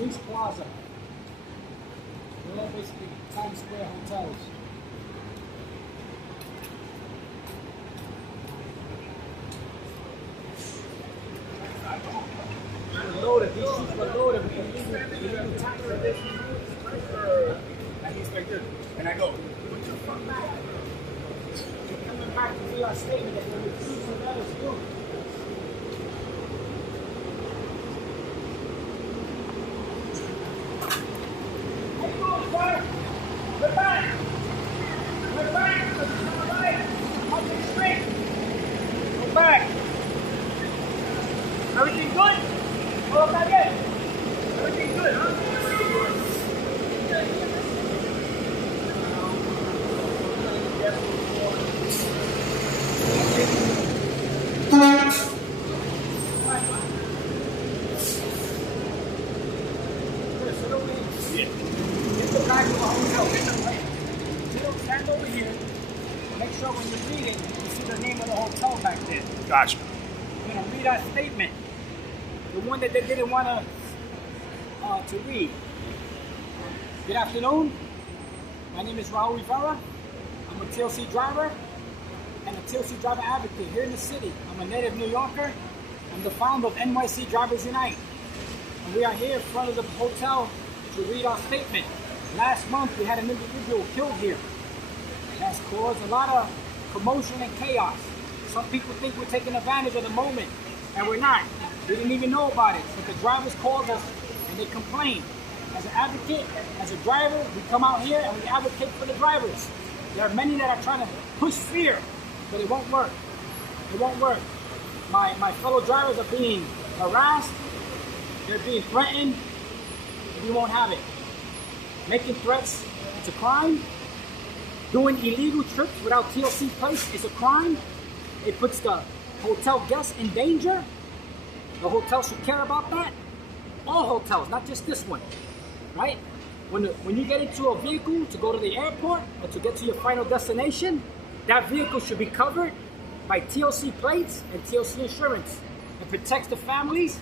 Reese Plaza. They're all basically Times Square hotels. They're loaded. These people are loaded with illegal tax credits. And I go, They're coming back to read our statement that they're refusing to let us do. We're back! We're back! Public street! We're back! Everything good? Oh, not yet! Everything good, huh? Stand over here. Make sure when you read it, you see the name of the hotel back there. gotcha. You're gonna read our statement, the one that they didn't want to read. Good afternoon. My name is Raul Rivera. I'm a TLC driver and a TLC driver advocate here in the city. I'm a native New Yorker. I'm the founder of NYC Drivers Unite. And we are here in front of the hotel to read our statement. Last month we had an individual killed here. That's caused a lot of commotion and chaos. Some people think we're taking advantage of the moment, and we're not. We didn't even know about it, but the drivers called us and they complained. As an advocate, as a driver, we come out here and we advocate for the drivers. There are many that are trying to push fear, but it won't work. It won't work. My fellow drivers are being harassed, they're being threatened, and we won't have it. Making threats, it's a crime. Doing illegal trips without TLC plates is a crime. It puts the hotel guests in danger. The hotel should care about that. All hotels, not just this one, right? When you get into a vehicle to go to the airport or to get to your final destination, that vehicle should be covered by TLC plates and TLC insurance. It protects the families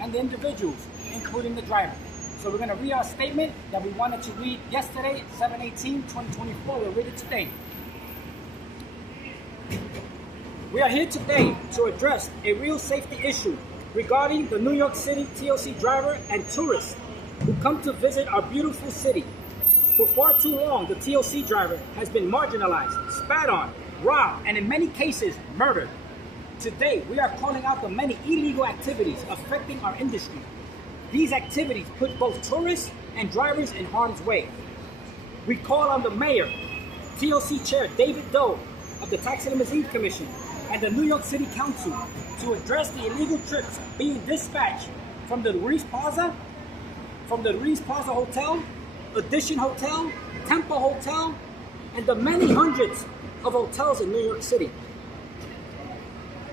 and the individuals, including the driver. So we're going to read our statement that we wanted to read yesterday, 7/18/2024. We'll read it today. We are here today to address a real safety issue regarding the New York City TLC driver and tourists who come to visit our beautiful city. For far too long, the TLC driver has been marginalized, spat on, robbed, and in many cases, murdered. Today, we are calling out the many illegal activities affecting our industry. These activities put both tourists and drivers in harm's way. We call on the mayor, TLC chair David Doe of the Tax and Limousine Commission, and the New York City Council to address the illegal trips being dispatched from the Reese Plaza Hotel, Edition Hotel, Temple Hotel, and the many hundreds of hotels in New York City.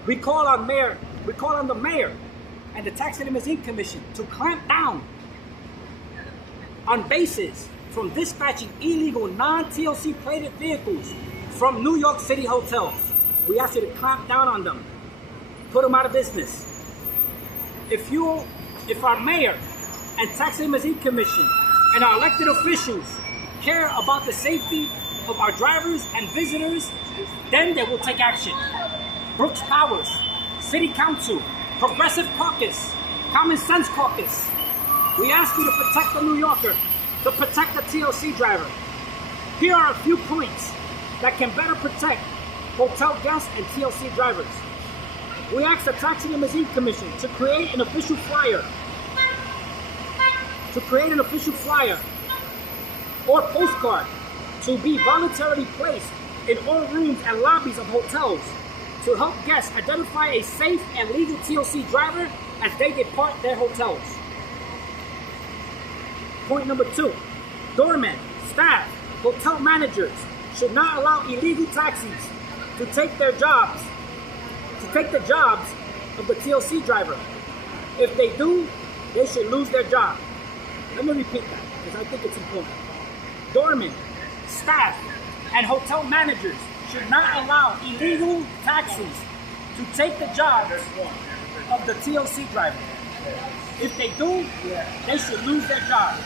We call on the mayor and the Tax and Limousine Commission to clamp down on bases from dispatching illegal non-TLC plated vehicles from New York City hotels. We ask you to clamp down on them, put them out of business. If our mayor and Tax and Limousine Commission and our elected officials care about the safety of our drivers and visitors, then they will take action. Brooks Powers, City Council, Progressive Caucus, Common Sense Caucus. We ask you to protect the New Yorker, to protect the TLC driver. Here are a few points that can better protect hotel guests and TLC drivers. We ask the Tax and Limousine Commission to create an official flyer or postcard to be voluntarily placed in all rooms and lobbies of hotels to help guests identify a safe and legal TLC driver as they depart their hotels. Point number 2, doormen, staff, hotel managers should not allow illegal taxis to take the jobs of the TLC driver. If they do, they should lose their job. Let me repeat that because I think it's important. Doormen, staff, and hotel managers should not allow illegal taxis to take the jobs of the TLC driver. If they do, they should lose their job.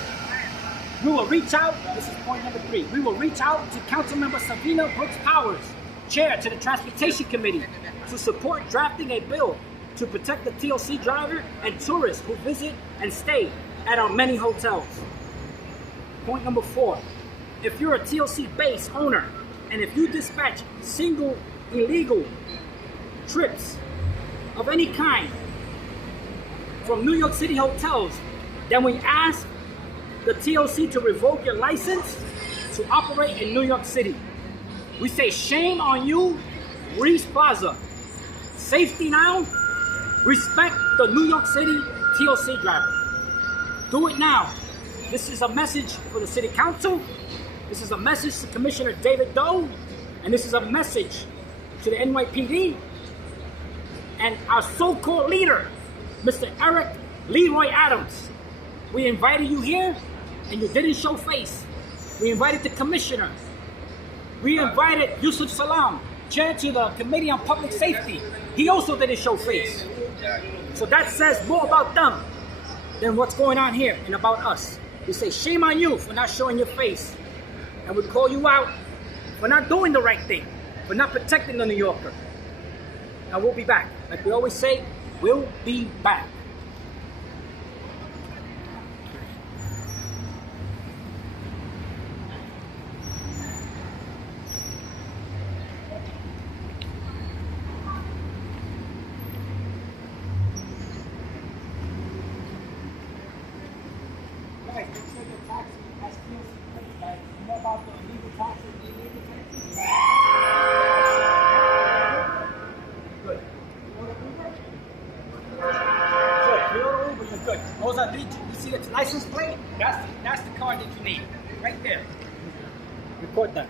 We will reach out, this is point number 3, we will reach out to Councilmember Savina Brooks Powers, Chair to the Transportation Committee, to support drafting a bill to protect the TLC driver and tourists who visit and stay at our many hotels. Point number 4, if you're a TLC base owner and if you dispatch single illegal trips of any kind from New York City hotels, then we ask the TLC to revoke your license to operate in New York City. We say shame on you, Reese Plaza. Safety now, respect the New York City TLC driver. Do it now. This is a message for the City Council. This is a message to Commissioner David Doe. And this is a message to the NYPD and our so-called leader, Mr. Eric Leroy Adams. We invited you here and you didn't show face. We invited the commissioner. We invited Yusuf Salam, chair to the Committee on Public Safety. He also didn't show face. So that says more about them than what's going on here and about us. We say shame on you for not showing your face. And we call you out for not doing the right thing, for not protecting the New Yorker. And we'll be back. Like we always say, we'll be back. Guys, make sure your taxi has TLC plates, guys. You know about the illegal taxes, the illegal taxes? Good. You're Uber, you're good. Those are you see the license plate? That's the card that you need. Right there. Record that.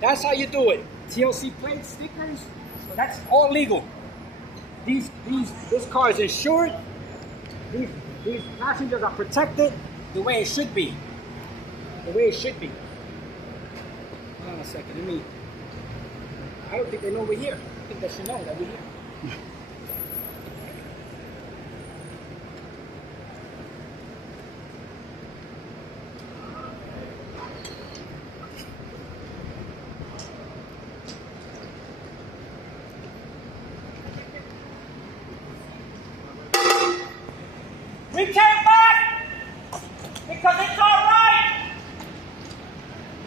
That's how you do it. TLC plates, stickers, so that's all legal. This car is insured. These passengers are protected the way it should be. The way it should be. Hold on a second. I don't think they know we're here. I think they should know that we're here. We came back because it's all right.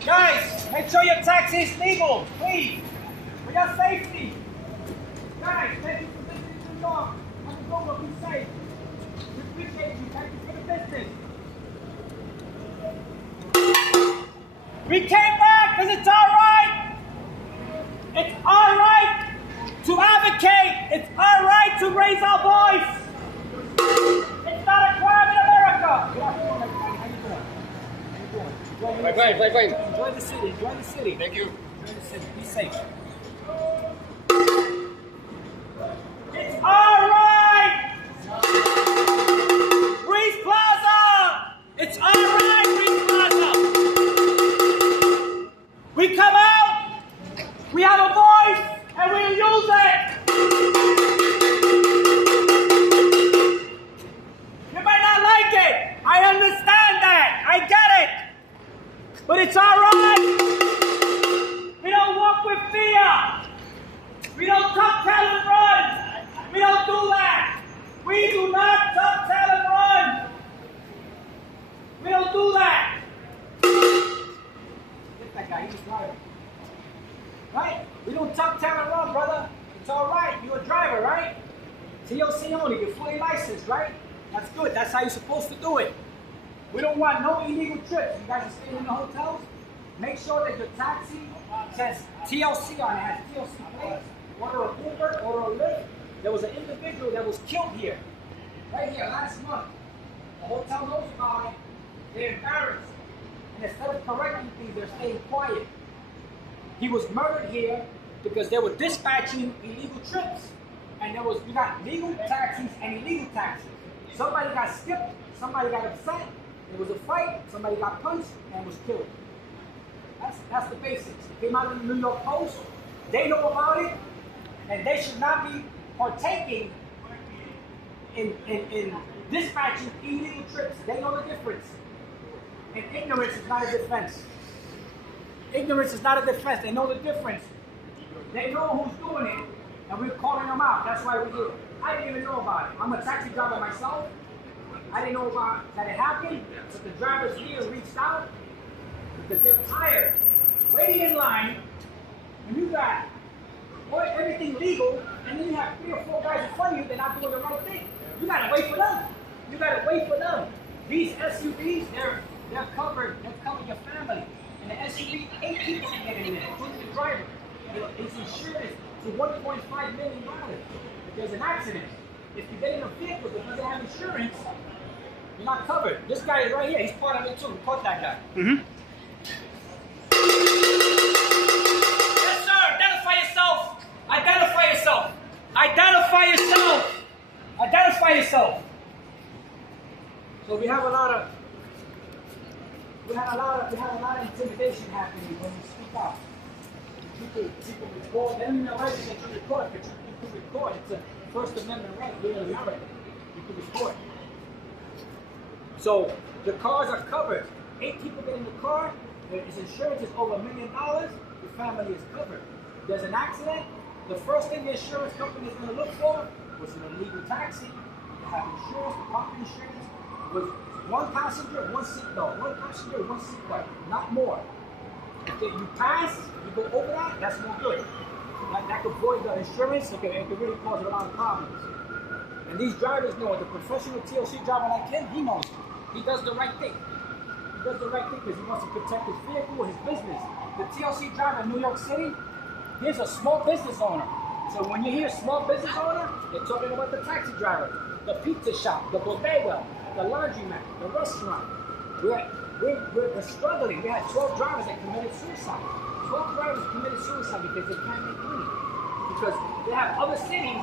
Guys, make sure your taxi is legal, please, for your safety. Guys, thank you for listening to New York. Have a good one, be safe. We appreciate you. Thank you for the business. We came back because it's all right. It's all right to advocate. It's all right to raise our voice. It's not a crime in America. Good afternoon, everybody. How you doing? Fine. Enjoy the city. Enjoy the city. Thank you. Enjoy the city. Be safe. It's all right. Reese Plaza. It's all right, Reese Plaza. We come out. We have a voice, and we'll use it. I understand that. I get it. But it's all right. We don't walk with fear. We don't tuck tail and run. We don't do that. We do not tuck tail and run. We don't do that. Get that guy. He's driving. Right? We don't tuck tail and run, brother. It's all right. You're a driver, right? TLC only. You're fully licensed, right? That's good. That's how you're supposed to do it. We don't want no illegal trips. You guys are staying in the hotels. Make sure that your taxi says TLC on it. Has TLC plates. Order an Uber, order a Lyft. There was an individual that was killed here. Right here, last month. The hotel knows about it. They're embarrassed. And instead of correcting things, they're staying quiet. He was murdered here because they were dispatching illegal trips. And we got legal taxis and illegal taxis. Somebody got skipped, somebody got upset, there was a fight, somebody got punched, and was killed. That's the basics. It came out in the New York Post, they know about it, and they should not be partaking in dispatching illegal trips. They know the difference. And ignorance is not a defense. Ignorance is not a defense. They know the difference. They know who's doing it, and we're calling them out. That's why we're here. I didn't even know about it. I'm a taxi driver myself. I didn't know about that it happened, but the drivers here reached out because they're tired, waiting in line, and you got everything legal, and then you have 3 or 4 guys in front of you, they're not doing the right thing. You gotta wait for them. You gotta wait for them. These SUVs, they're covered. They're covering your family. And the SUV, 8 people can get in there, including the driver. It's insured to $1.5 million. If there's an accident, if you get in a vehicle that doesn't have insurance, you're not covered. This guy is right here. He's part of it too. We caught that guy. Mm-hmm. Yes, sir. Identify yourself. Identify yourself. Identify yourself. Identify yourself. So we have a lot of intimidation happening when we speak out. People record. They don't even realize that you record, but you can record. It's a First Amendment right here in America. You can record. So the cars are covered. 8 people get in the car. His insurance is over $1 million. Your family is covered. If there's an accident, the first thing the insurance company is going to look for was an illegal taxi. You have insurance, the property insurance, was 1 passenger, 1 seatbelt. 1 passenger, 1 seatbelt, not more. If you pass, you go over that, that's no good. That could void the insurance, it could really cause a lot of problems. And these drivers know it. The professional TLC driver like him, he knows it. He does the right thing. He does the right thing because he wants to protect his vehicle or his business. The TLC driver in New York City, he's a small business owner. So when you hear small business owner, they're talking about the taxi driver, the pizza shop, the bodega, the laundromat, the restaurant. We're struggling. We had 12 drivers that committed suicide. 12 drivers committed suicide because they can't make money. Because they have other cities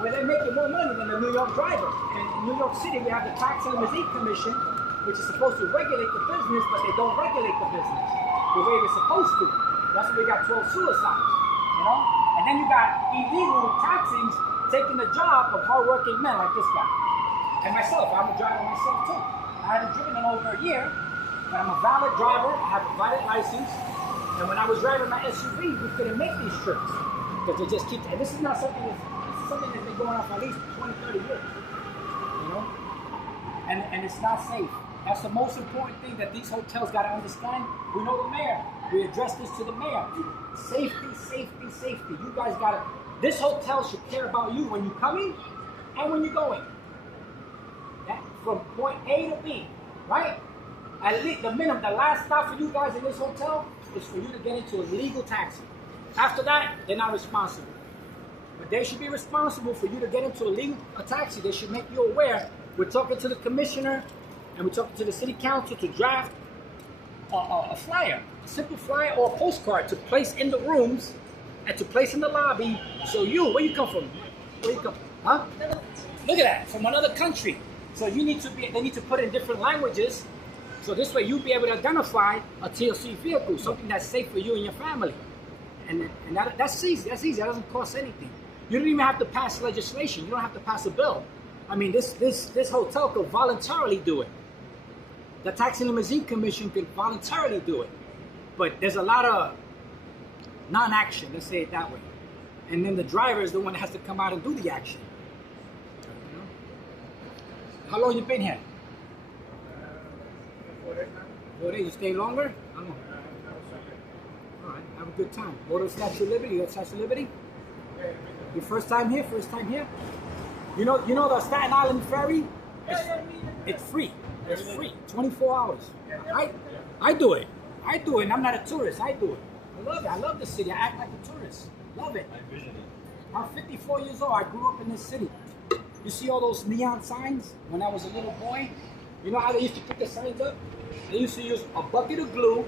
where they're making more money than the New York driver. And in New York City, we have the Tax and Limousine Commission, which is supposed to regulate the business, but they don't regulate the business the way they're supposed to. That's why we got 12 suicides, you know? And then you got illegal taxis taking the job of hardworking men like this guy. And myself, I'm a driver myself too. I haven't driven in over a year, but I'm a valid driver. I have a valid license. And when I was driving my SUV, we couldn't make these trips because they just keep. And this is not something that's been going on for at least 20, 30 years. You know, and it's not safe. That's the most important thing that these hotels got to understand. We know the mayor. We address this to the mayor. Safety, safety, safety. You guys got to. This hotel should care about you when you're coming and when you're going. From point A to B, right? At least the minimum, the last stop for you guys in this hotel is for you to get into a legal taxi. After that, they're not responsible. But they should be responsible for you to get into a taxi. They should make you aware. We're talking to the commissioner and we're talking to the city council to draft a flyer, a simple flyer or a postcard to place in the rooms and to place in the lobby. So where you come from? Where you come from? Huh? Look at that, from another country. So they need to put in different languages, so this way you'll be able to identify a TLC vehicle, something that's safe for you and your family. And that's easy, that doesn't cost anything. You don't even have to pass legislation, you don't have to pass a bill. I mean, this hotel could voluntarily do it. The Tax and Limousine Commission could voluntarily do it. But there's a lot of non-action, let's say it that way. And then the driver is the one that has to come out and do the action. How long you been here? 4 days. You stay longer? How long? All right, have a good time. Go to Statue of Liberty. You got Statue of Liberty? Your first time here? First time here? You know the Staten Island ferry? It's free. It's free. 24 hours. I do it. And I'm not a tourist. I do it. I love it. I love the city. I act like a tourist. Love it. I'm 54 years old. I grew up in this city. You see all those neon signs when I was a little boy? You know how they used to put the signs up? They used to use a bucket of glue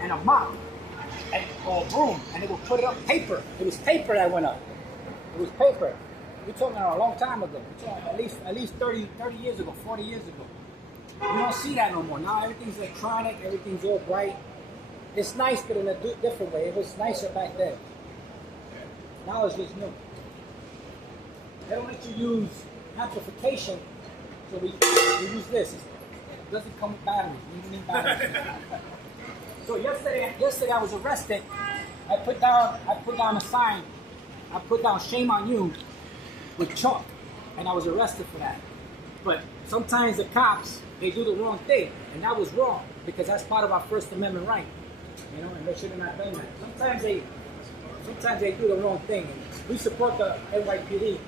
and a mop or a broom, and they would put it up paper. It was paper that went up. It was paper. We're talking a long time ago. We're talking at least 30 years ago, 40 years ago. You don't see that no more. Now everything's electronic, everything's all bright. It's nice, but in a different way. It was nicer back then. Now it's just new. They don't let you use amplification, so we use this. It doesn't come with batteries. We don't need batteries. So yesterday I was arrested. I put down a sign. I put down "Shame on you" with chalk, and I was arrested for that. But sometimes the cops, they do the wrong thing, and that was wrong because that's part of our First Amendment right. You know, and they should have not done that. Sometimes they do the wrong thing. And we support the NYPD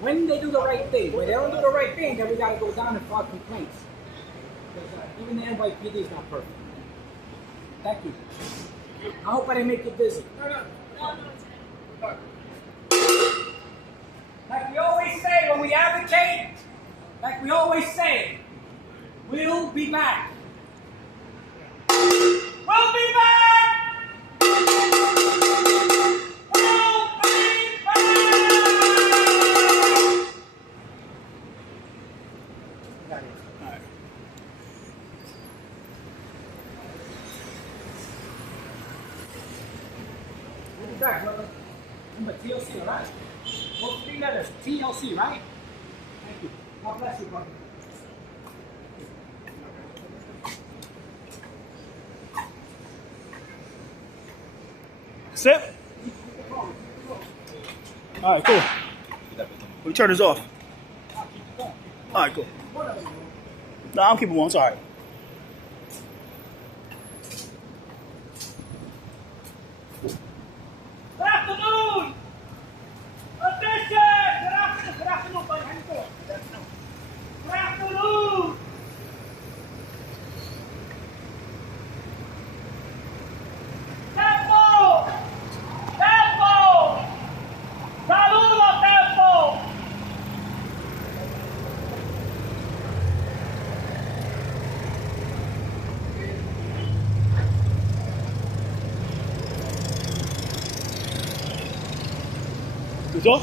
when they do the right thing. When they don't do the right thing, then we got to go down and file complaints. Because even the NYPD is not perfect. Thank you. I hope I didn't make you busy. No. Like we always say when we advocate, we'll be back. We'll be back! We'll be back! Got it. All right. We'll be back, brother. Remember TLC, right? Both 3 letters. TLC, right? Thank you. God bless you, brother. Sip. All right, cool. We turn this off. All right, cool. No, I'll keep it on. It's all right. Good afternoon! Attention! Good afternoon, buddy. How you doing? Good afternoon! Tempo! Saludo, Tempo! Good talk?